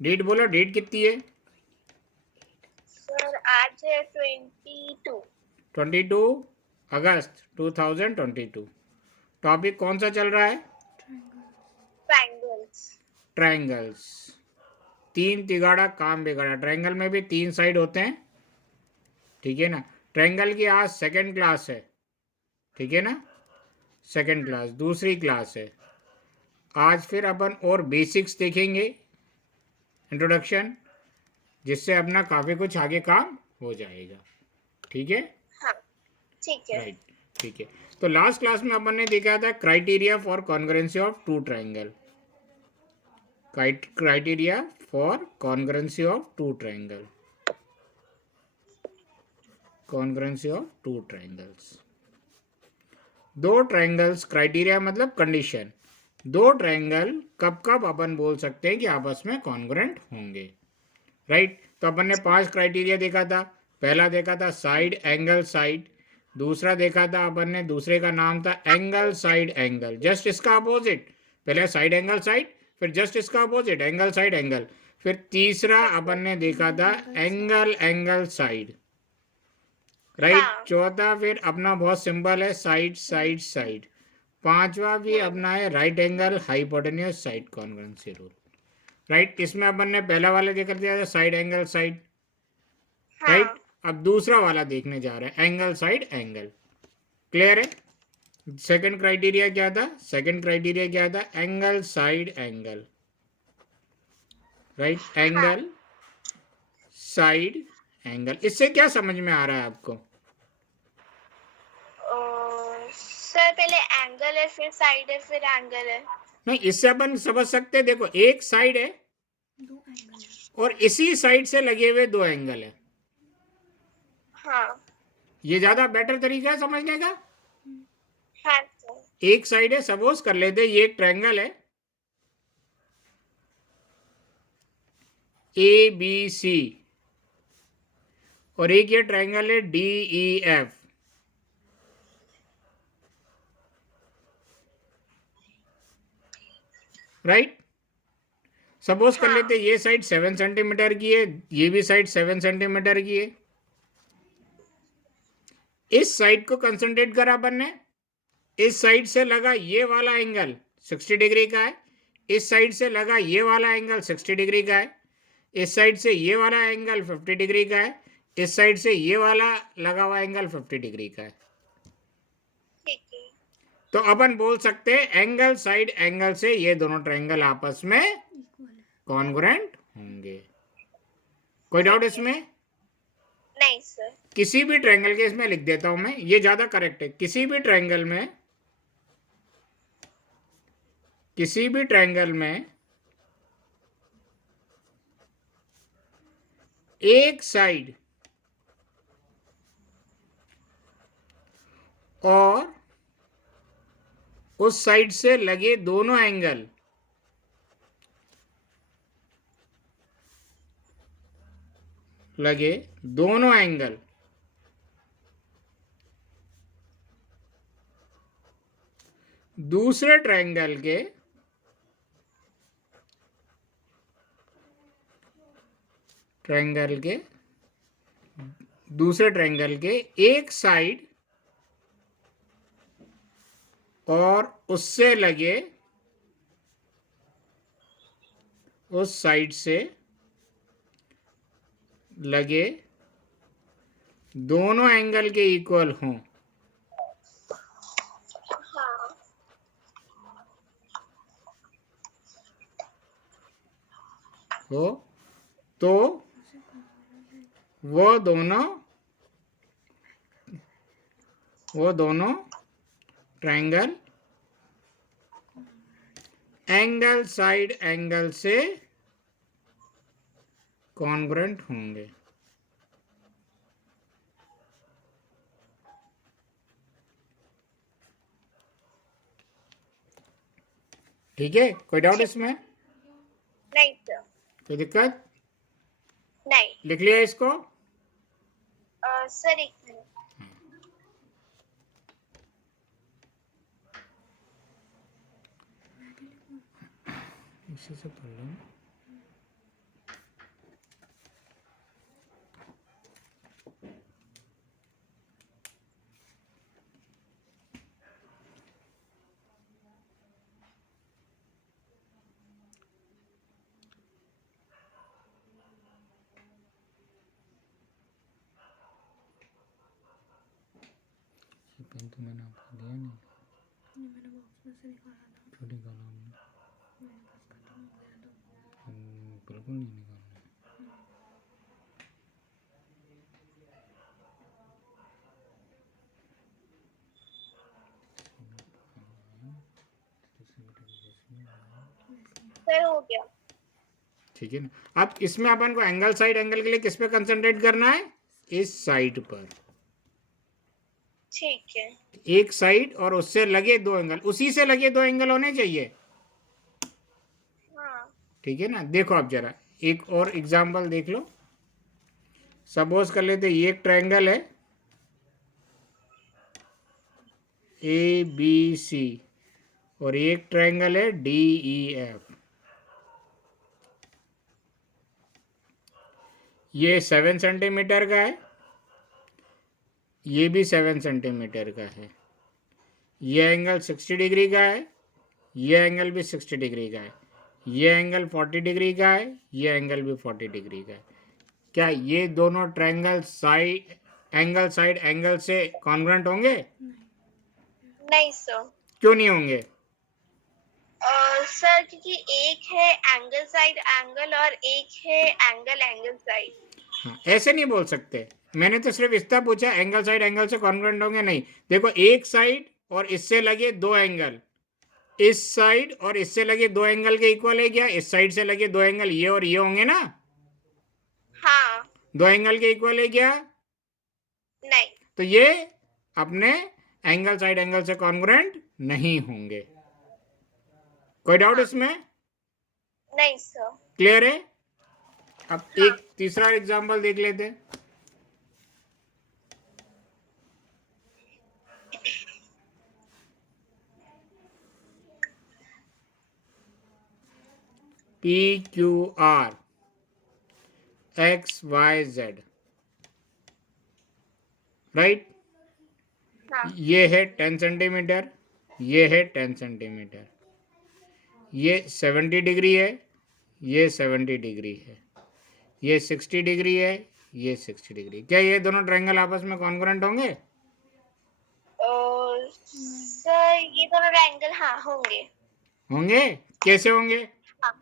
Date बोलो, date कितनी है? सर आज है 22 अगस्त 2022। टॉपिक कौन सा चल रहा है? ट्रायंगल्स। ट्रायंगल्स। तीन तिगाड़ा काम बिगाड़ा। ट्रायंगल में भी तीन साइड होते हैं, ठीक है ना। ट्रायंगल की आज सेकंड क्लास है, ठीक है ना। सेकंड क्लास, दूसरी क्लास है आज। फिर अपन और बेसिक्स देखेंगे, इंट्रोडक्शन, जिससे अपना काफ़ी कुछ आगे काम हो जाएगा, ठीक है। हाँ ठीक है। राइट, ठीक है। तो लास्ट क्लास में अपन ने देखा था criteria for congruency of two triangle. Criteria for congruency of two triangle, congruency of two triangles. दो ट्रायंगल्स, क्राइटेरिया मतलब कंडीशन। दो ट्रायंगल कब कब अपन बोल सकते हैं कि आपस में कॉन्ग्रुएंट होंगे, राइट। तो अपन ने 5 क्राइटेरिया देखा था। पहला देखा था साइड एंगल साइड। दूसरा देखा था अपन ने, दूसरे का नाम था एंगल साइड एंगल, जस्ट इसका अपोजिट। पहले साइड एंगल साइड, फिर जस्ट इसका अपोजिट एंगल साइड एंगल। फिर तीसरा अपन ने देखा था एंगल एंगल साइड, राइट। हाँ चौथा फिर अपना बहुत सिंपल है, साइड साइड साइड। पांचवा भी अपना है right angle hypotenuse side congruency rule, right. इसमें अपन ने पहला वाला देखा दिया था साइड एंगल साइड, राइट। हाँ अब दूसरा वाला देखने जा रहे हैं एंगल साइड एंगल। क्लियर है। सेकंड क्राइटेरिया क्या था? सेकंड क्राइटेरिया क्या था? Angle side angle, right. हाँ। Angle side angle. इससे क्या समझ में आ रहा है आपको? सर पहले एंगल है, फिर साइड है, फिर एंगल है। नहीं, इससे अपन समझ सकते हैं। देखो, एक साइड है और इसी साइड से लगे हुए दो एंगल है। हाँ ये ज्यादा बेटर तरीका है समझने का। हाँ सर। एक साइड है, सपोज कर लेते हैं ये एक ट्रायंगल है ए बी सी, और एक ये ट्रायंगल है D E F, right. Suppose कर हाँ लेते हैं ये साइड 7 सेंटीमीटर की है, ये भी साइड 7 सेंटीमीटर की है। इस साइड को कंसंट्रेट करा अपन ने। इस साइड से लगा ये वाला एंगल 60 डिग्री का है, इस साइड से लगा ये वाला एंगल 60 डिग्री का है, इस साइड से ये वाला एंगल 50 डिग्री का है, इस साइड से ये वाला लगा हुआ एंगल 50 डिग्री का है। ठीक है। तो अपन बोल सकते हैं एंगल साइड एंगल से ये दोनों ट्रायंगल आपस में कॉन्ग्रुएंट होंगे। कोई डाउट इसमें? नहीं सर। किसी भी ट्रायंगल के, इसमें लिख देता हूं मैं, ये ज्यादा करेक्ट है। किसी भी ट्रायंगल में, किसी भी ट्रायंगल में एक साइड और उस साइड से लगे दोनों एंगल लगे दोनों एंगल दूसरे ट्रायंगल के दूसरे ट्रायंगल के एक साइड और उससे लगे उस साइड से लगे दोनों एंगल के इक्वल हों, हाँ हो तो वो दोनों ट्रायंगल एंगल साइड एंगल से कॉन्ग्रुएंट होंगे। ठीक है, कोई डाउट ठीक। इसमें? नहीं सर। कोई दिक्कत? नहीं। लिख लिया इसको? सर एक मिनट। इसी से पढ़ लो। तो मैंने आपको दिया नहीं, क्यों निकाला हमने? बिल्कुल नहीं निकाला। सर हो गया। ठीक है ना। अब इसमें अपन को एंगल साइड एंगल के लिए किस पे कंसंट्रेट करना है? इस साइड पर। ठीक है। एक साइड और उससे लगे दो एंगल, उसी से लगे दो एंगल होने चाहिए। हाँ। ठीक है ना। देखो आप जरा एक और एग्जांपल देख लो। सपोज कर लेते ये एक ट्रायंगल है ए बी सी और एक ट्रायंगल है डी ई एफ। ये 7 सेंटीमीटर का है, ये भी 7 सेंटीमीटर का है। ये एंगल 60 डिग्री का है, ये एंगल भी 60 डिग्री का है। ये एंगल 40 डिग्री का है, ये एंगल भी 40 डिग्री का है। क्या ये दोनों ट्रायंगल साइड एंगल से कॉन्ग्रुएंट होंगे? नहीं सर। क्यों नहीं होंगे? सर क्योंकि एक है एंगल साइड एंगल और एक है एंगल एंगल साइड। हाँ, ऐसे नहीं बोल सकते। मैंने तो सिर्फ इतना पूछा एंगल साइड एंगल से कॉन्ग्रुएंट होंगे, नहीं। देखो एक साइड और इससे लगे दो एंगल, इस साइड और इससे लगे दो एंगल के इक्वल है क्या? इस साइड से लगे दो एंगल ये और ये होंगे ना? हाँ। दो एंगल के इक्वल है क्या? नहीं। तो ये अपने एंगल साइड एंगल से कॉन्ग्रुएंट नहीं होंगे। कोई डाउट इसमें? नहीं सर। क्लियर है? अब एक तीसरा एग्जांपल देख लेते हैं। P Q R X Y Z, right? हाँ। ये है 10 सेंटीमीटर, ये है 10 सेंटीमीटर, ये 70 डिग्री है, ये 70 डिग्री है, ये 60 डिग्री है, ये 60 डिग्री। क्या ये दोनों ट्रायंगल आपस में कॉन्ग्रुएंट होंगे? सर ये दोनों एंगल हाँ होंगे। होंगे? कैसे होंगे? हाँ।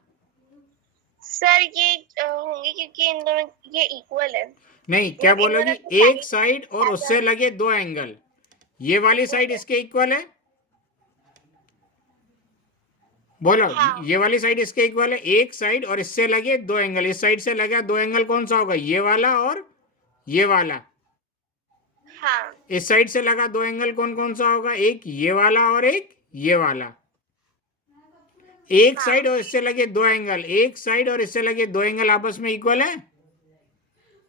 सर ये होंगे क्योंकि इन दोनों ये इक्वल है। नहीं, क्या मतलब इन बोलोगी? दोनों की एक side साइड और उससे लगे दो एंगल, ये वाली साइड इसके इक्वल है। बोलो। हाँ। ये वाली साइड इसके इक्वल है। एक साइड और इससे लगे दो एंगल, इस साइड से लगा दो एंगल कौन सा होगा? ये वाला और ये वाला। हाँ। इस साइड से लगा दो एंगल कौन कौन सा होगा? एक ये वाला और एक ये वाला। एक हाँ। साइड और इससे लगे दो एंगल, एक साइड और इससे लगे दो एंगल आपस में इक्वल है।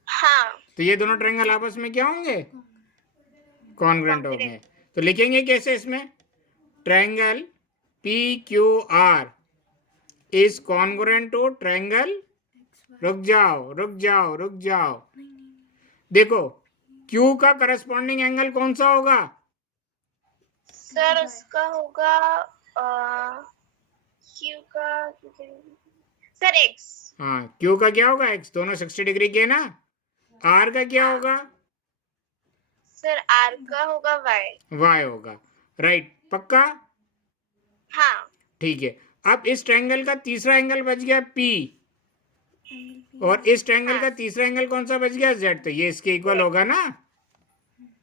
हाँ। तो ये दोनों ट्रायंगल आपस में क्या होंगे? कॉन्ग्रुएंट होंगे। तो लिखेंगे कैसे इसमें? Triangle P Q R is congruent to triangle, रुक जाओ रुक जाओ रुक जाओ, देखो Q का करस्पॉन्डिंग एंगल कौन सा होगा? सर उसका होगा Q का सर X। हाँ, Q का क्या होगा? X। दोनों 60 डिग्री के ना। R का क्या होगा? सर R का होगा Y। Y होगा, राइट? पक्का? हाँ। ठीक है। अब इस ट्रायंगल का तीसरा एंगल बच गया P, और इस ट्रायंगल का तीसरा एंगल कौन सा बच गया? Z। तो ये इसके इक्वल होगा ना।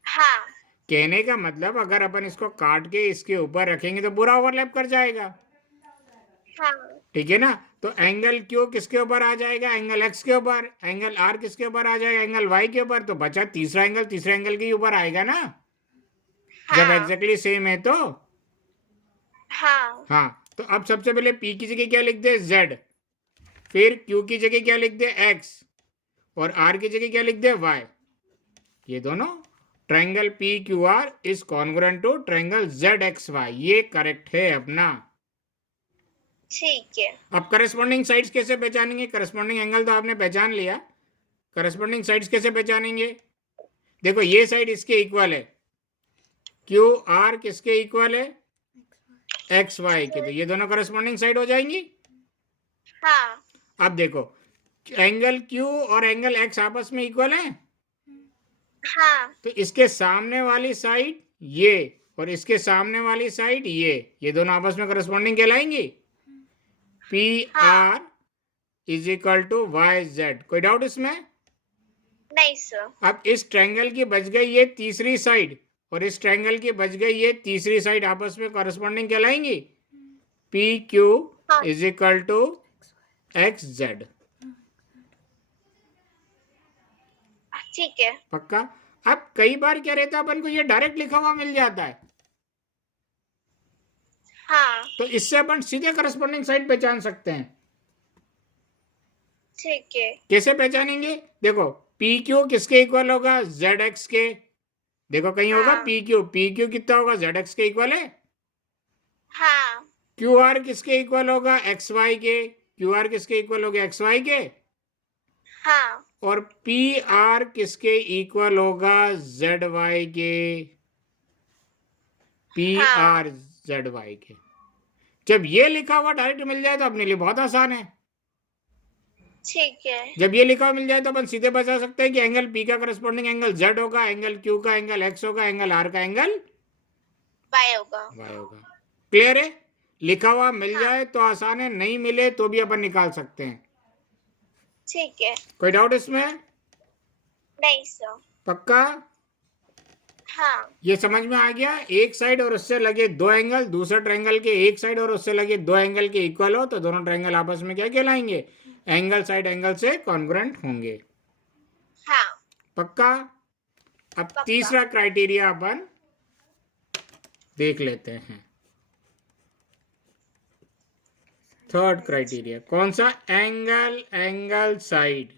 हाँ। कहने का मतलब अगर अपन इसको काट के इसके ऊपर रखेंगे तो पूरा ओवरलैप कर जाएगा। हाँ। ठीक है ना। तो एंगल Q किसके ऊपर आ जाएगा? एंगल X के ऊपर। एंगल R किसके ऊपर आ जाएगा? एंगल Y के ऊपर। तो बचा तीसरा एंगल, तीसरे एंगल के ऊपर आएगा ना, जब हाँ। एग्जैक्टली सेम है तो। हाँ। हाँ, तो अब सबसे पहले P की जगह क्या लिख दे? Z। फिर Q की जगह क्या लिख दे? X। और R की जगह क्या लिख दे? Y। ये दोनों triangle P Q R is congruent to triangle ZXY। ये करेक्ट है अपना। ठीक है। अब करस्पॉन्डिंग साइड्स कैसे पहचानेंगे? करस्पॉन्डिंग एंगल तो आपने पहचान लिया, करस्पॉन्डिंग साइड्स कैसे पहचानेंगे? देखो ये साइड इसके इक्वल है, क्यू आर किसके इक्वल है? XY के। तो ये दोनों करस्पॉन्डिंग साइड हो जाएंगी। हाँ। अब देखो एंगल Q और एंगल X आपस में इक्वल है, हाँ। तो इसके सामने वाली साइड ये और इसके सामने वाली साइड ये दोनों आपस में करस्पॉन्डिंग कहलाएंगी। P R is equal to Y Z. कोई डाउट इसमें? नहीं सर। अब इस ट्रायंगल की बच गई ये तीसरी साइड और इस ट्रायंगल की बच गई ये तीसरी साइड, आपस में कॉरेस्पॉन्डिंग कहलाएंगी। पी क्यू हाँ। Is equal to X Z. ठीक है। पक्का? अब कई बार क्या रहता है, अपन को ये डायरेक्ट लिखा हुआ मिल जाता है, हाँ। तो इससे अपन सीधे करस्पॉन्डिंग साइड पहचान सकते हैं। ठीक है। कैसे पहचानेंगे? देखो पी क्यू किसके इक्वल होगा? जेड एक्स के। देखो कहीं होगा हाँ। पी क्यू कितना होगा? जेड एक्स के इक्वल है। हाँ। क्यू आर किसके इक्वल होगा? एक्स वाई के। क्यू आर किसके इक्वल होगा? एक्स वाई के। हाँ। और पी आर किसके इक्वल होगा? जेड वाई के। पी आर जेड वाई के। जब ये लिखा हुआ डायरेक्ट मिल जाए तो अपने लिए बहुत आसान है। ठीक है। जब ये लिखा हुआ मिल जाए तो अपन सीधे बता सकते हैं कि एंगल पी का करस्पॉन्डिंग एंगल जेड होगा, एंगल क्यू का एंगल एक्स होगा, एंगल आर का एंगल बाय होगा। वाई होगा। क्लियर है? लिखा हुआ मिल हाँ। जाए तो आसान है, नहीं मिले तो भी अपन निकाल सकते हैं। ठीक है। कोई डाउट इसमें? नहीं सर। पक्का? हाँ। ये समझ में आ गया? एक साइड और उससे लगे दो एंगल दूसरे ट्रायंगल के एक साइड और उससे लगे दो एंगल के इक्वल हो तो दोनों ट्रायंगल आपस में क्या कहलाएंगे? एंगल साइड एंगल से कॉन्ग्रुएंट होंगे। हाँ। पक्का? अब पक्का। तीसरा क्राइटेरिया अपन देख लेते हैं। थर्ड क्राइटेरिया कौन सा? Angle side.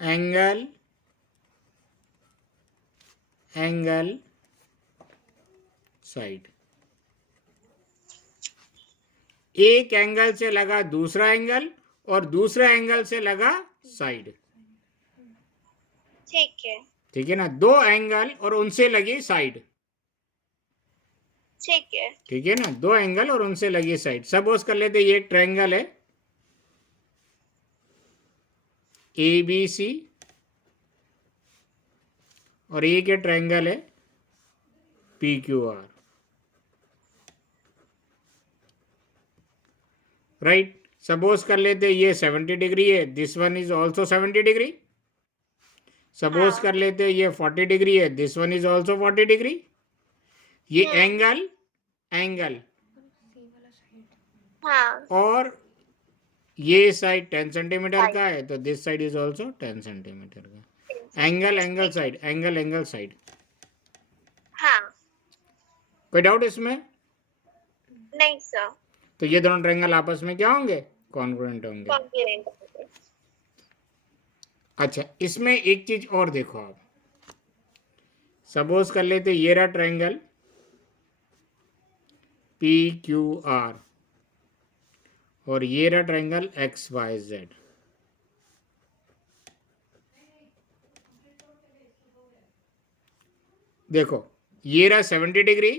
Angle side. एक एंगल से लगा दूसरा एंगल और दूसरे एंगल से लगा साइड। ठीक है। ठीक है ना? दो एंगल और उनसे लगी साइड। ठीक है। ठीक है ना? दो एंगल और उनसे लगी साइड। सपोज कर लेते ये एक ट्रायंगल है ए बी सी और एक ये ट्रायंगल है P Q R. Right? Suppose कर लेते ये 70 डिग्री है, this one is also 70 degree. Suppose हाँ। कर लेते ये 40 डिग्री है, this one is also 40 degree. ये एंगल हाँ। और ये साइड 10 सेंटीमीटर का है तो this side is also 10 centimetre का। Angle side angle side. हाँ। कोई डाउट इसमें? नहीं सर। तो ये दोनों ट्रायंगल आपस में क्या होंगे? कॉन्ग्रुएंट होंगे। कॉन्ग्रुएंट। अच्छा, इसमें एक चीज और देखो आप। सपोज कर लेते ये रहा ट्रायंगल पी क्यू आर और ये रहा ट्रायंगल एक्स वाई जेड। देखो ये रहा 70 डिग्री,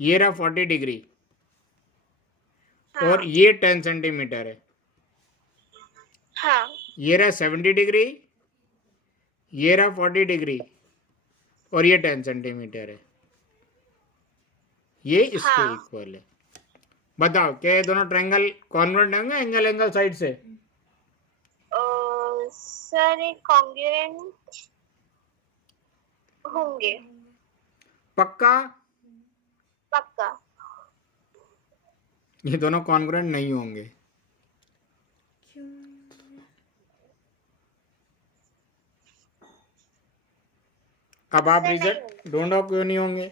ये रहा 40 डिग्री और ये 10 सेंटीमीटर है। हाँ। ये रहा 70 डिग्री, ये रहा 40 डिग्री और ये 10 सेंटीमीटर है। ये इसके इक्वल है। बताओ क्या ये दोनों ट्रायंगल कॉन्ग्रुएंट होंगे एंगल साइड से? सर ये कॉन्ग्रुएंट होंगे। पक्का? पक्का। ये दोनों कॉन्ग्रुएंट नहीं होंगे। अब आप रिजल्ट ढूंढो क्यों नहीं होंगे।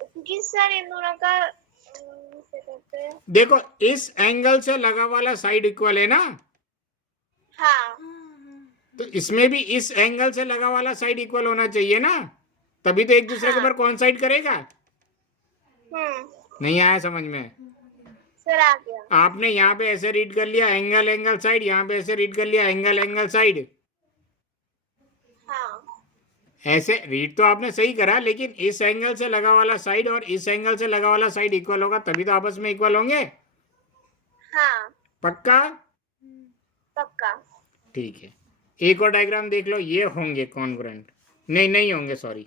क्योंकि सर इन दोनों का देखो इस एंगल से लगा वाला साइड इक्वल है ना, हाँ। तो इसमें भी इस एंगल से लगा वाला साइड इक्वल होना चाहिए ना, तभी तो एक दूसरे के ऊपर कॉइंसाइड करेगा। नहीं आया समझ में? सर आ गया। आपने यहाँ पे ऐसे रीड कर लिया एंगल साइड, यहाँ पे ऐसे रीड कर लिया एंगल साइड। हाँ। ऐसे रीड तो आपने सही करा, लेकिन इस एंगल से लगा वाला साइड और इस एंगल से लगा वाला साइड इक्वल होगा तभी तो आपस में इक्वल होंगे। हाँ। पक्का? पक्का। ठीक है। एक और डायग्राम देख लो, ये होंगे कॉन्ग्रुएंट, नहीं नहीं होंगे, सॉरी,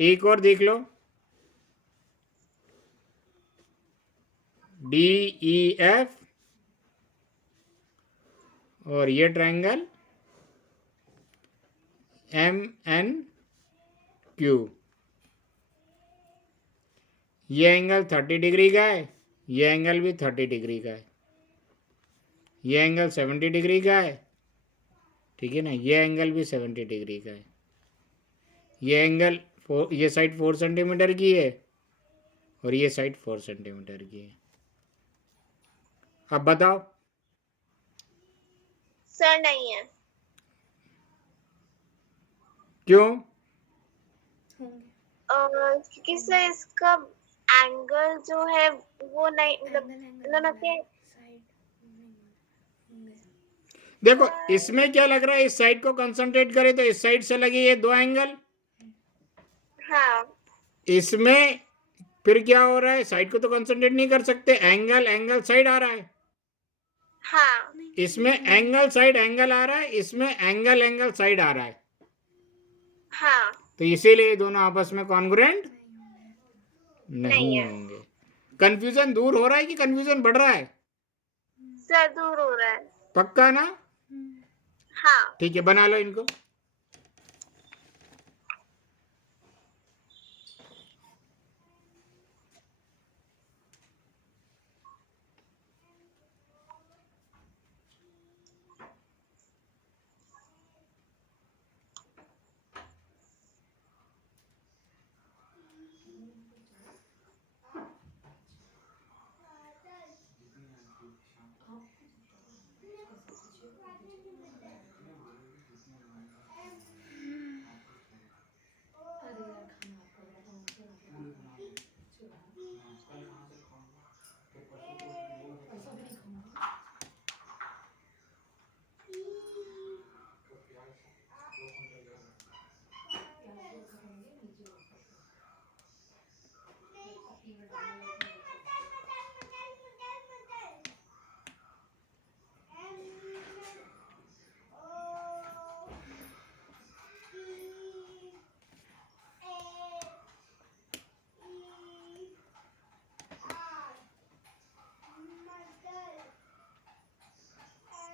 एक और देख लो, डी ई एफ और ये ट्रायंगल एम एन क्यू, ये एंगल 30 डिग्री का है, ये एंगल भी 30 डिग्री का है, ये एंगल 70 डिग्री का है, ठीक है ना, ये एंगल भी 70 डिग्री का है, ये एंगल ये साइड 4 सेंटीमीटर की है और ये साइड 4 सेंटीमीटर की है। अब बताओ। सर नहीं है। क्यों? क्योंकि सर इसका एंगल जो है वो नहीं, मतलब दोनों के, देखो इसमें क्या लग रहा है, इस साइड को कंसंट्रेट करें तो इस साइड से लगे ये दो एंगल, हाँ इसमें फिर क्या हो रहा है, साइड को तो कंसंट्रेट नहीं कर सकते, एंगल एंगल साइड आ रहा है, हाँ इसमें एंगल साइड एंगल आ रहा है, इसमें एंगल एंगल साइड आ रहा है, हाँ तो इसीलिए दोनों आपस में कॉन्ग्रुएंट नहीं नहीं है। होंगे। कंफ्यूजन दूर हो रहा है कि कंफ्यूजन बढ़ रहा है? सर दूर हो रहा है। पक्का ना? हाँ ठीक है, बना लो इनको।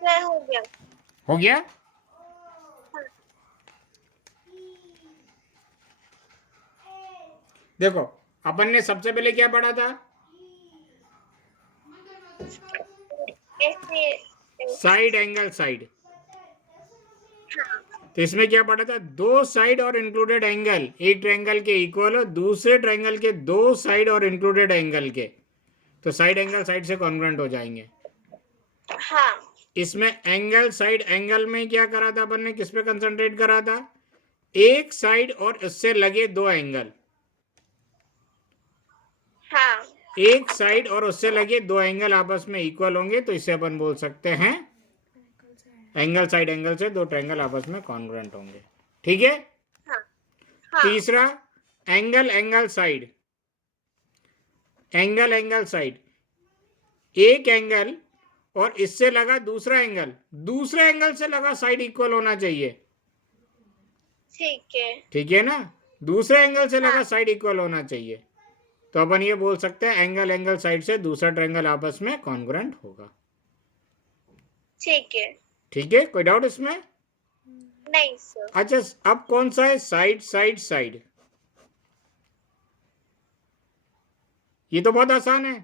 सर हो गया। हो गया? देखो अपन ने सबसे पहले क्या पढ़ा था, ऐसे साइड एंगल साइड, तो इसमें क्या पढ़ा था, दो साइड और इंक्लूडेड एंगल एक ट्रायंगल के इक्वल हो दूसरे ट्रायंगल के दो साइड और इंक्लूडेड एंगल के, तो साइड एंगल साइड से कॉन्ग्रुएंट हो जाएंगे। हाँ इसमें एंगल साइड एंगल में क्या करा था अपन ने, किस पे कंसंट्रेट करा था, एक साइड और इससे लगे दो एंगल, हाँ एक साइड और उससे लगे दो एंगल आपस में इक्वल होंगे, तो इसे अपन बोल सकते हैं एंगल साइड एंगल से दो ट्रायंगल आपस में कॉन्ग्रुएंट होंगे, ठीक है। हाँ हाँ तीसरा angle angle side, angle angle side, एक एंगल और इससे लगा दूसरा एंगल, दूसरे एंगल से लगा साइड इक्वल होना चाहिए, ठीक है। ठीक है ना, दूसरे एंगल से लगा साइड इक्वल होना चाहिए, तो अपन ये बोल सकते हैं एंगल एंगल साइड से दूसरा ट्रायंगल आपस में कॉन्ग्रुएंट होगा, ठीक है। ठीक है, कोई डाउट इसमें? नहीं सर। अच्छा अब कौन सा है साइड साइड साइड, ये तो बहुत आसान है,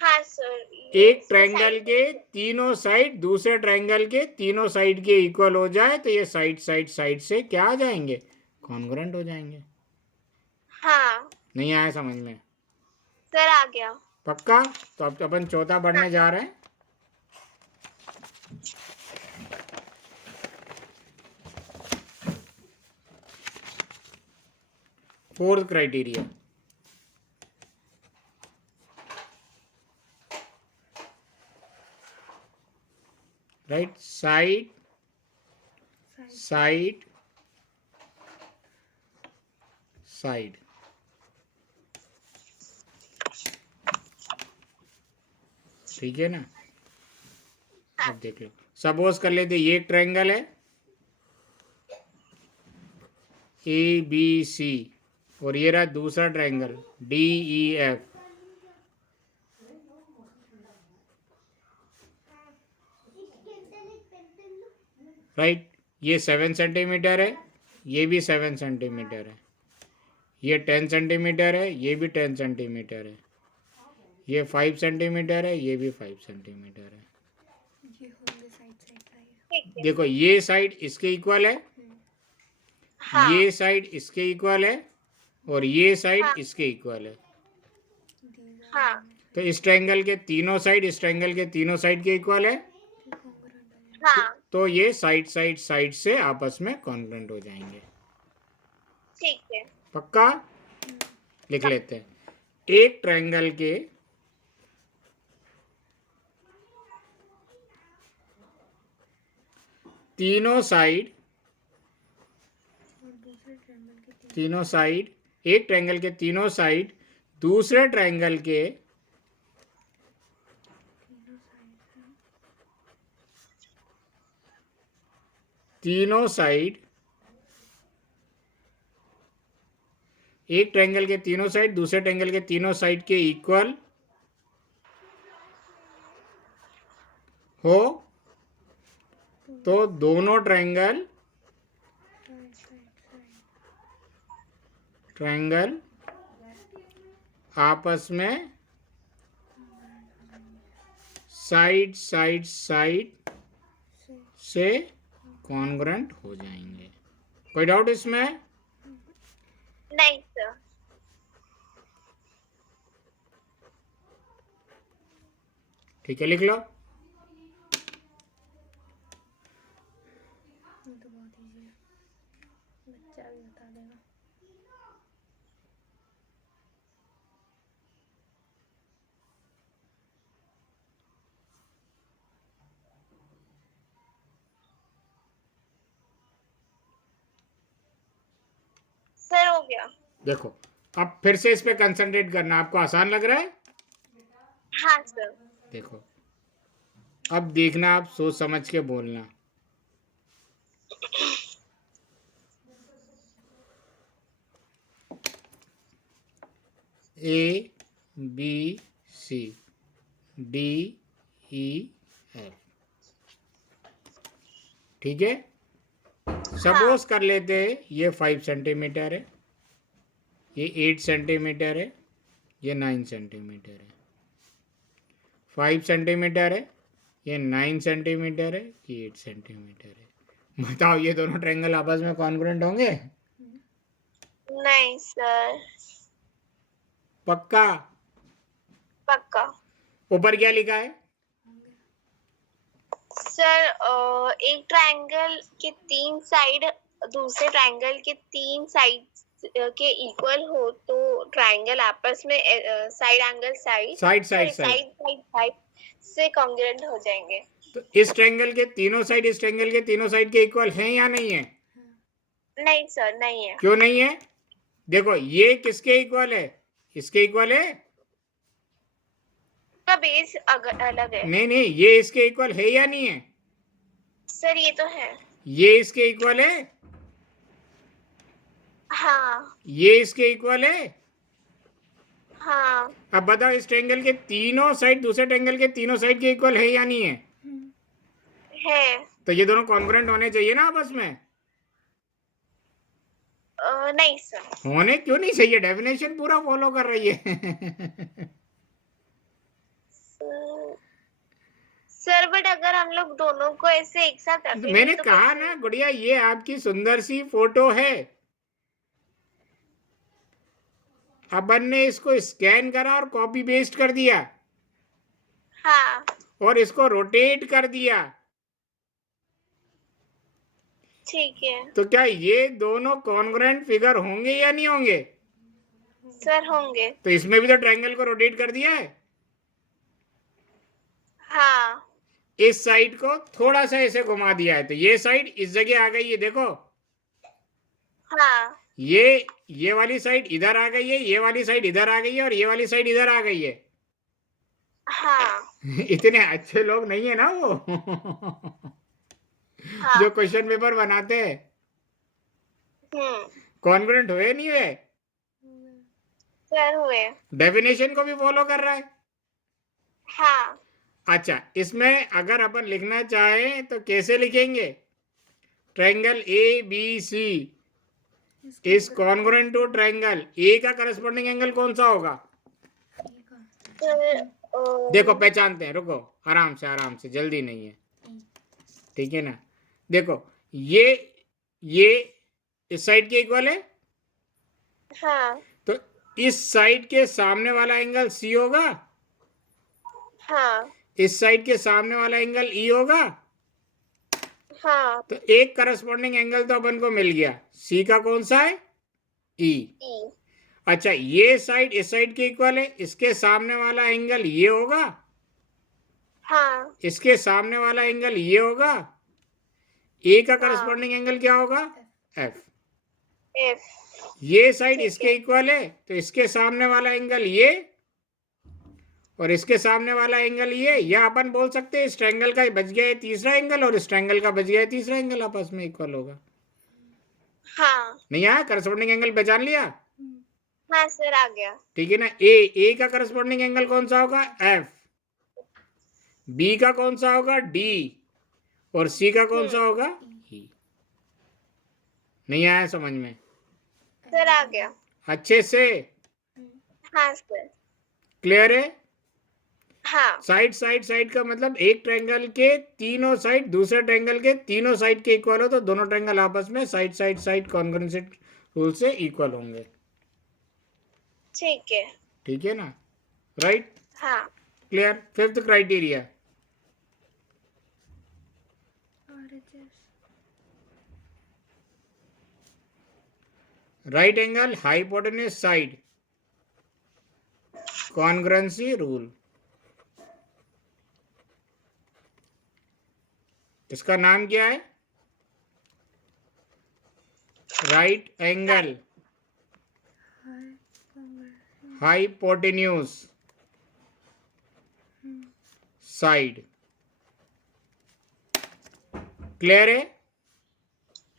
हाँ सर, एक ट्रायंगल के तीनों साइड दूसरे ट्रायंगल के तीनों साइड के इक्वल हो जाए तो ये साइड साइड साइड से क्या आ जाएंगे, कॉन्ग्रुएंट हो जाएंगे। हाँ नहीं आया समझ में? सर आ गया। पक्का? तो अब अपन चौथा पढ़ने जा रहे हैं, fourth criteria, right, side side side, ठीक है ना। अब देख लो सपोज कर लेते ये एक ट्रायंगल है ABC और ये रहा दूसरा ट्रायंगल DEF। राइट, ये 7 सेंटीमीटर है, ये भी 7 सेंटीमीटर है, ये 10 सेंटीमीटर है, ये भी 10 सेंटीमीटर है, ये 5 सेंटीमीटर है, ये भी 5 सेंटीमीटर है। ये होंगे साइड साइड साइड। ठीक है। देखो ये साइड इसके इक्वल है, हाँ ये साइड इसके इक्वल है और ये साइड हाँ। इसके इक्वल है। हाँ तो इस ट्रायंगल के तीनों साइड इस ट्रायंगल के तीनों साइड के इक्वल है, हाँ तो ये साइड साइड साइड से आपस में कॉन्ग्रुएंट हो जाएंगे। ठीक है। पक्का? लिख लेते हैं। एक ट्रायंगल के तीनों साइड एक ट्रायंगल के तीनों साइड दूसरे ट्रायंगल के तीनों साइड एक ट्रायंगल के तीनों साइड दूसरे ट्रायंगल के तीनों साइड के इक्वल हो तो दोनों ट्रायंगल आपस में साइड साइड साइड से कॉन्ग्रुएंट हो जाएंगे। कोई डाउट इसमें? नहीं सर। ठीक है, लिख लो। ये तो बहुत इजी है, बच्चा भी बता देगा। सर हो गया। देखो अब फिर से इस पे कंसंट्रेट करना। आपको आसान लग रहा है? हाँ सर। देखो अब देखना, आप सोच समझ के बोलना। ABCDEF, ठीक है। सपोज कर लेते हैं ये 5 सेंटीमीटर है, ये 8 सेंटीमीटर है, ये 9 सेंटीमीटर है। 5 सेंटीमीटर है, ये 9 सेंटीमीटर है, ये 8 सेंटीमीटर है। बताओ ये दोनों ट्रायंगल आपस में कॉन्ग्रुएंट होंगे? नहीं सर। पक्का? पक्का। ऊपर क्या लिखा है? सर एक ट्रायंगल के 3 साइड दूसरे ट्रायंगल के 3 साइड के इक्वल हो तो ट्रायंगल आपस में side angle side side side side side side side से कॉन्ग्रुएंट हो जाएंगे। तो इस ट्रायंगल के तीनों साइड इस ट्रायंगल के तीनों साइड के इक्वल हैं या नहीं है? नहीं सर नहीं है। क्यों नहीं है? देखो ये किसके इक्वल है? इसके इक्वल है? का बेस अलग है। नहीं नहीं, ये इसके इक्वल है या नहीं है? सर ये तो है। ये इसके इक्वल है? हाँ ये इसके इक्वल है? हाँ अब बताओ इस ट्रायंगल के तीनों साइड दूसरे ट्रायंगल के तीनों साइड के इक्वल है या नहीं है? है। तो ये दोनों कॉन्ग्रुएंट होने चाहिए ना आपस में? नहीं सर। होने क्यों नहीं चाहिए? डेफिनेशन पूरा फॉलो कर रही है। सर बट अगर हम लोग दोनों को ऐसे एक साथ रखेंगे मैंने तो कहा ना गुड़िया, ये आपकी सुंदर सी फोटो है। अपन ने इसको स्कैन करा और कॉपी पेस्ट कर दिया हाँ और इसको रोटेट कर दिया, ठीक है। तो क्या ये दोनों कॉन्ग्रुएंट फिगर होंगे या नहीं होंगे? सर होंगे। तो इसमें भी तो ट्रायंगल को रोटेट कर दिया है। हाँ इस साइड को थोड़ा सा ऐसे घुमा दिया है, तो ये साइड इस जगह आ गई है। देखो हाँ ये वाली साइड इधर आ गई है, ये वाली साइड इधर आ गई है और ये वाली साइड इधर आ गई है। हाँ इतने अच्छे लोग नहीं है ना वो हाँ जो क्वेश्चन पेपर बनाते हैं। कॉन्ग्रुएंट हुए नहीं हुए? सर हुए। डेफिनेशन को भी फॉलो कर रहा है। हाँ अच्छा, इसमें अगर अपन लिखना चाहें तो कैसे लिखेंगे? Triangle A B C is congruent to triangle A का करस्पॉन्डिंग एंगल कौन सा होगा? सर देखो पहचानते हैं, रुको, आराम से, जल्दी नहीं है, ठीक है ना। देखो ये इस साइड के इक्वल है, हाँ तो इस साइड के सामने वाला एंगल सी होगा, हाँ इस साइड के सामने वाला एंगल ई होगा। हाँ तो एक करस्पॉन्डिंग एंगल तो अपन को मिल गया, सी का कौन सा है? ई। ई अच्छा, ये साइड इस साइड के इक्वल है, इसके सामने वाला एंगल ये होगा, हाँ इसके सामने वाला एंगल ये होगा। ए का हाँ। करस्पॉन्डिंग एंगल क्या होगा? एफ। एफ ये साइड ठीक इसके है। इक्वल है, तो इसके सामने वाला एंगल ये और इसके सामने वाला एंगल ये, या अपन बोल सकते हैं इस ट्रायंगल का बच गया है तीसरा एंगल और इस ट्रायंगल का बच गया है तीसरा एंगल, आपस में इक्वल होगा। हाँ नहीं आया? करस्पॉन्डिंग एंगल पहचान लिया? हाँ सर आ गया। ठीक है ना। ए का करस्पॉन्डिंग एंगल कौन सा होगा? एफ। बी का कौन सा होगा? डी। और सी का कौन सा होगा? ई। नहीं आया समझ में? सर आ गया। अच्छे से हाँ सर। क्लियर है? हाँ साइड का मतलब एक ट्रायंगल के तीनों साइड दूसरे ट्रायंगल के तीनों साइड के इक्वल हो तो दोनों ट्रायंगल आपस में साइड कॉन्ग्रुएंसी रूल से इक्वल होंगे। ठीक है। ठीक है ना? राइट? हाँ clear? Fifth criteria, right angle hypotenuse side congruency rule. इसका नाम क्या है? Right angle hypotenuse side. Clear है?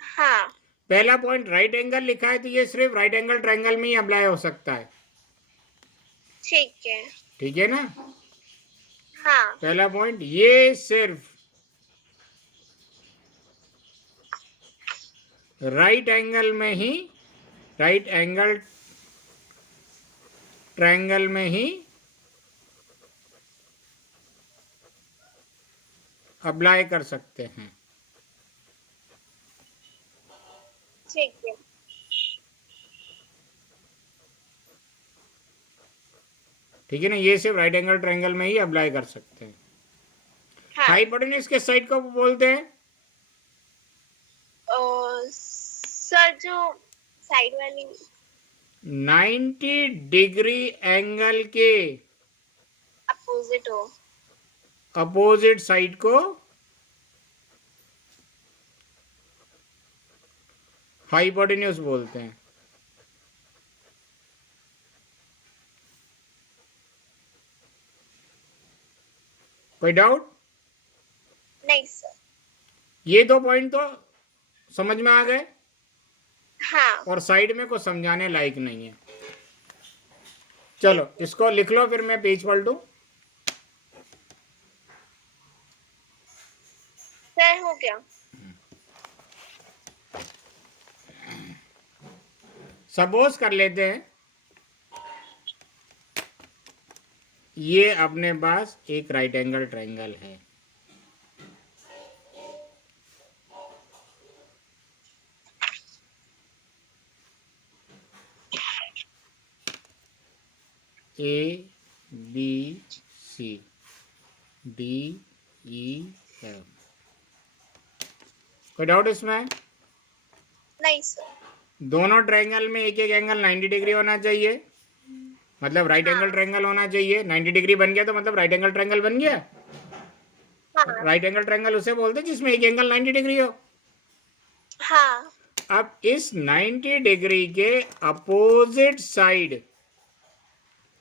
हाँ पहला पॉइंट राइट एंगल लिखा है तो ये सिर्फ राइट एंगल ट्रायंगल में ही अप्लाई हो सकता है। ठीक है। ठीक है ना? हाँ पहला पॉइंट ये सिर्फ राइट एंगल में ही, राइट एंगल ट्रायंगल में ही अप्लाई कर सकते हैं। ठीक है। ठीक है ना? ये सिर्फ राइट एंगल ट्रायंगल में ही अप्लाई कर सकते हैं। हाँ हाइपोटेन्यूज के साइड को बोलते हैं सर जो साइड वाली 90 डिग्री एंगल के अपोजिट हो। अपोजिट साइड को हाइपोटेन्यूज बोलते हैं। कोई डाउट? नहीं सर। ये दो पॉइंट तो समझ में आ गए हाँ और साइड में कुछ समझाने लायक नहीं है। चलो इसको लिख लो, फिर मैं पेज पलटूं। सर हो गया। सपोज कर लेते हैं ये अपने पास एक राइट एंगल ट्रायंगल है। A B C D E F. कोई डाउट इसमें? नहीं सर। दोनों ट्रायंगल में एक एक एंगल 90 डिग्री होना चाहिए, मतलब राइट एंगल ट्रायंगल होना चाहिए। 90 डिग्री बन गया तो मतलब राइट एंगल ट्रायंगल बन गया। हाँ राइट एंगल ट्रायंगल उसे बोलते हैं जिसमें एक एंगल 90 डिग्री हो। हाँ अब इस 90 डिग्री के अपोजिट साइड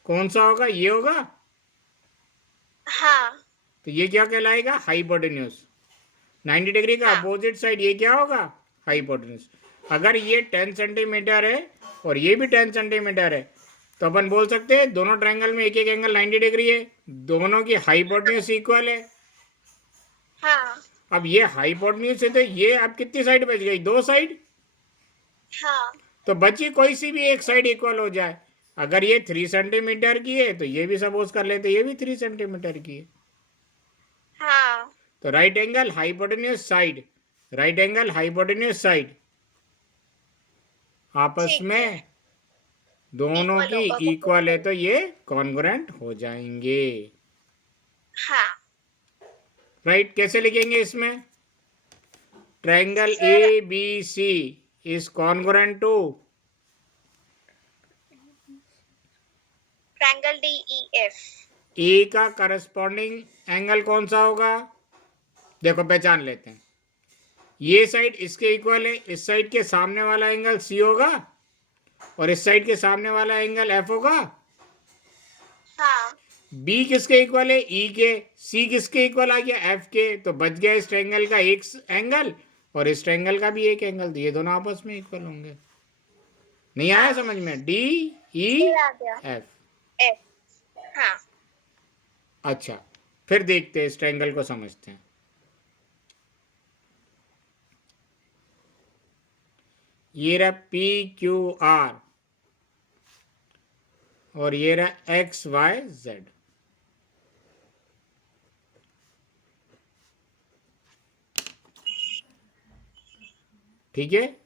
कौन सा होगा? ये होगा। हाँ तो ये क्या कहलाएगा? हाइपोटेन्यूज। 90 डिग्री का हाँ। अपोजिट साइड ये क्या होगा? हाइपोटेन्यूज। अगर ये 10 सेंटीमीटर है और ये भी 10 सेंटीमीटर है तो अपन बोल सकते हैं दोनों ट्रायंगल में एक एक एंगल 90 डिग्री है, दोनों की हाइपोटेन्यूज इक्वल है। हाँ। अब ये हाइपोटेन्यूज है तो ये अब कितनी साइड बच गई? 2 साइड। हाँ। तो बची कोई सी भी एक साइड इक्वल हो जाए। अगर ये 3 सेंटीमीटर की है तो ये भी सपोज कर लेते ये भी 3 सेंटीमीटर की है। हाँ। तो right angle hypotenuse side, right angle hypotenuse side आपस ठीक में है। दोनों Equal की होगा, इक्वल है तो ये कॉन्ग्रुएंट हो जाएंगे। हाँ। राइट, कैसे लिखेंगे इसमें? Triangle sir A B C is congruent to triangle DEF। A का करस्पॉन्डिंग एंगल कौन सा होगा? देखो पहचान लेते हैं। ये साइड इसके इक्वल है, इस साइड के सामने वाला एंगल सी होगा और इस साइड के सामने वाला एंगल एफ होगा। हाँ। बी किसके इक्वल है? ई के। सी किसके इक्वल आ गया? एफ के। तो बच गया इस ट्रायंगल का एक एंगल और इस ट्रायंगल का भी एक एंगल, तो ये दोनों आपस में इक्वल होंगे। नहीं आया समझ में? डी ई सर आ गया एफ। F। हाँ। अच्छा, फिर देखते हैं इस ट्रायंगल को समझते हैं। ये रहा पी क्यू आर और ये रहा एक्स वाई जेड। ठीक है,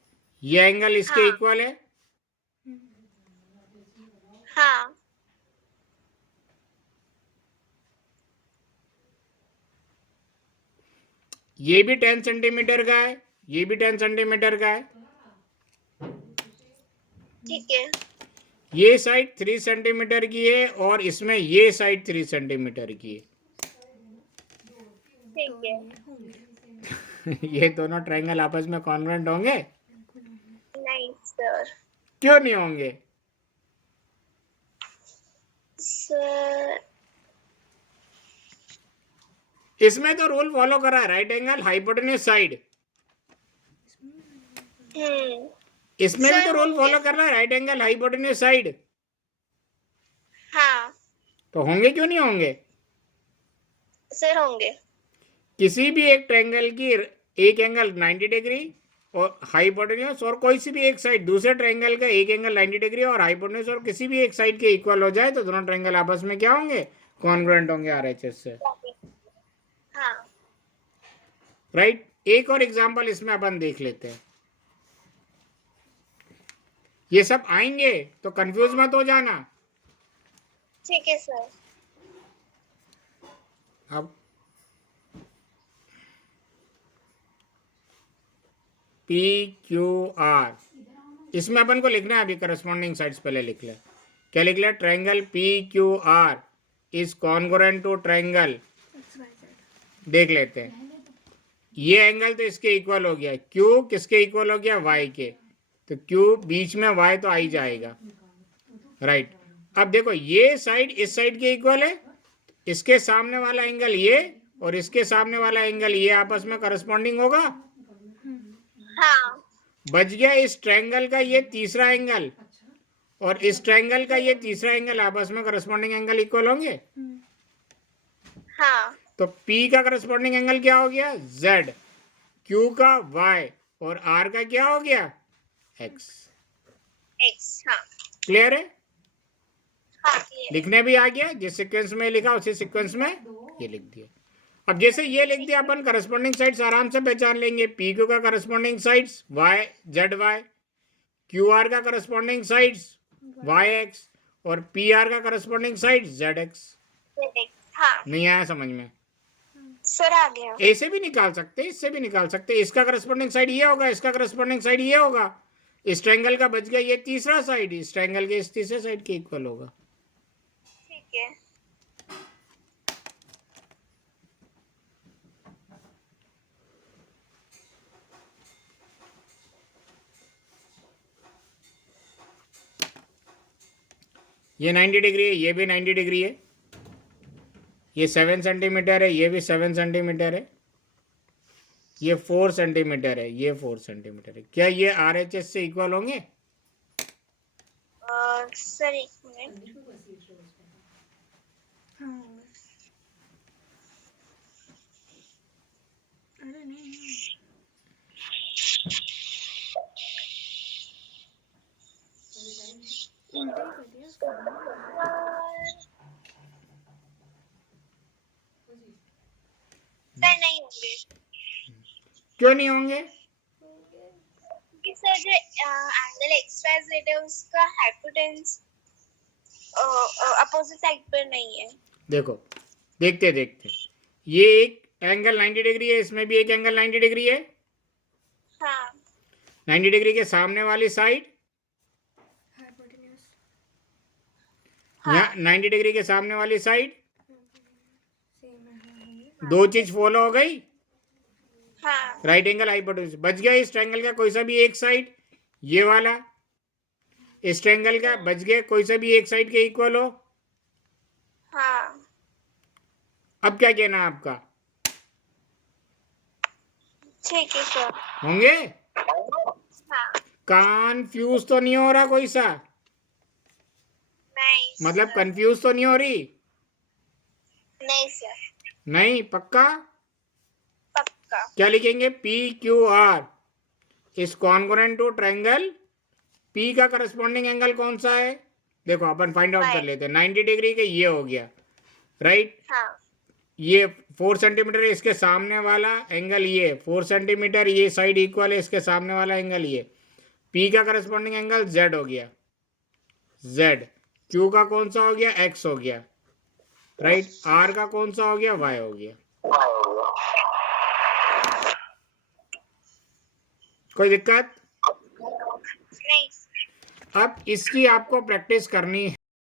ये एंगल इसके हाँ। इक्वल है। हाँ। ये भी 10 सेंटीमीटर का है, ये भी 10 सेंटीमीटर का है। ठीक है। ये साइड 3 सेंटीमीटर की है और इसमें ये साइड 3 सेंटीमीटर की ठीक है। है। ये दोनों ट्रायंगल आपस में कॉन्ग्रुएंट होंगे? नहीं सर। क्यों नहीं होंगे? सर इसमें तो रूल फॉलो करा है, राइट एंगल हाइपोटेन्यूज साइड। इसमें भी सर तो रूल होंगे। फॉलो कर रहा है, राइट एंगल हाइपोटेन्यूज साइड। हाँ तो होंगे क्यों नहीं होंगे? सर होंगे। किसी भी एक ट्रायंगल की एक एंगल 90 डिग्री और हाइपोटेन्यूज और कोई सी भी एक साइड दूसरे ट्रायंगल का एक एंगल 90 डिग्री और हाइपोटेन्यूज और किसी भी एक साइड के इक्वल हो जाए तो दोनों ट्रायंगल आपस में क्या होंगे? कॉन्ग्रुएंट होंगे आरएचएस से। हाँ। राइट, एक और एग्जांपल इसमें अपन देख लेते हैं। ये सब आएंगे तो कंफ्यूज मत हो जाना। ठीक है सर। अब पी क्यू आर इसमें अपन को लिखना है, अभी करस्पॉन्डिंग साइड्स पहले लिख ले। क्या लिख ले? Triangle P Q R is congruent to triangle. देख लेते हैं, ये एंगल तो इसके इक्वल हो गया, क्यू किसके इक्वल हो गया? वाई के। तो क्यू बीच में वाई तो आ ही जाएगा। राइट, अब देखो ये साइड इस साइड के इक्वल है, इसके सामने वाला एंगल ये और इसके सामने वाला एंगल ये आपस में करस्पॉन्डिंग होगा। हाँ। बच गया इस ट्रायंगल का ये तीसरा एंगल और इस ट्रायंगल का ये तीसरा एंगल आपस में करस्पॉन्डिंग एंगल इक्वल होंगे। हाँ। तो P का करस्पॉन्डिंग एंगल क्या हो गया? Z, Q का Y और R का क्या हो गया? X। X। हाँ। क्लियर है? हाँ ये। लिखने भी आ गया, जिस सीक्वेंस में लिखा उसी सीक्वेंस में ये लिख दिया। अब जैसे ये लिख दिया अपन करस्पॉन्डिंग साइड्स आराम से पहचान लेंगे। PQ का corresponding sides Y ZY, QR का करस्पॉन्डिंग साइड्स YX और PR का करस्पॉन्डिंग साइड्स ZX। हाँ नहीं आया समझ में? सर आ गया। ऐसे भी निकाल सकते, इससे भी निकाल सकते। इसका करस्पॉन्डिंग साइड ये होगा, इसका करस्पॉन्डिंग साइड ये होगा। इस ट्रायंगल का बच गया ये तीसरा साइड, इस ट्रायंगल के इस तीसरे साइड के इक्वल होगा। ठीक है। ये 90 डिग्री है, ये भी 90 डिग्री है। ये 7 सेंटीमीटर है, ये भी 7 सेंटीमीटर है, ये 4 सेंटीमीटर है, ये 4 सेंटीमीटर है। क्या ये RHS से इक्वल होंगे? सर एक मिनट, हाँ। अरे नहीं उल्टा ही कर दिया उसका। सर नहीं होंगे, क्यों नहीं होंगे? क्योंकि सर जो एंगल XYZ है उसका हाइपोटेन्यूज अपोजिट साइड पर नहीं है। देखो, देखते देखते, ये एक एंगल 90 डिग्री है, इसमें भी एक एंगल 90 डिग्री है। हाँ 90 डिग्री के सामने वाली साइड, हाइपोटेन्यूज यहाँ 90 डिग्री के सामने वाली साइड, सेम है। दो चीज फॉलो हो गई। हाँ राइट एंगल हाइपोटेन्यूज बच गया। इस ट्रायंगल का कोई सा भी एक साइड, ये वाला, इस ट्रायंगल का बच गया कोई सा भी एक साइड के इक्वल हो। हाँ अब क्या कहना है आपका? ठीक है सर। होंगे? हाँ कंफ्यूज तो नहीं हो रहा कोई सा? नहीं मतलब सर। कंफ्यूज तो नहीं हो रही? नहीं सर, नहीं, पक्का? पक्का। क्या लिखेंगे? PQR is congruent to triangle. P का करस्पॉन्डिंग एंगल कौन सा है? देखो अपन फाइंड आउट कर लेते हैं। 90 डिग्री के ये हो गया, राइट। हाँ ये 4 सेंटीमीटर है, इसके सामने वाला एंगल ये 4 सेंटीमीटर, ये साइड इक्वल है, इसके सामने वाला एंगल ये। P का करस्पॉन्डिंग एंगल Z हो गया, Z। Q का कौन सा हो गया? X हो गया, राइट। R का कौन सा हो गया? Y हो गया। कोई दिक्कत? नहीं। अब इसकी आपको प्रैक्टिस करनी है।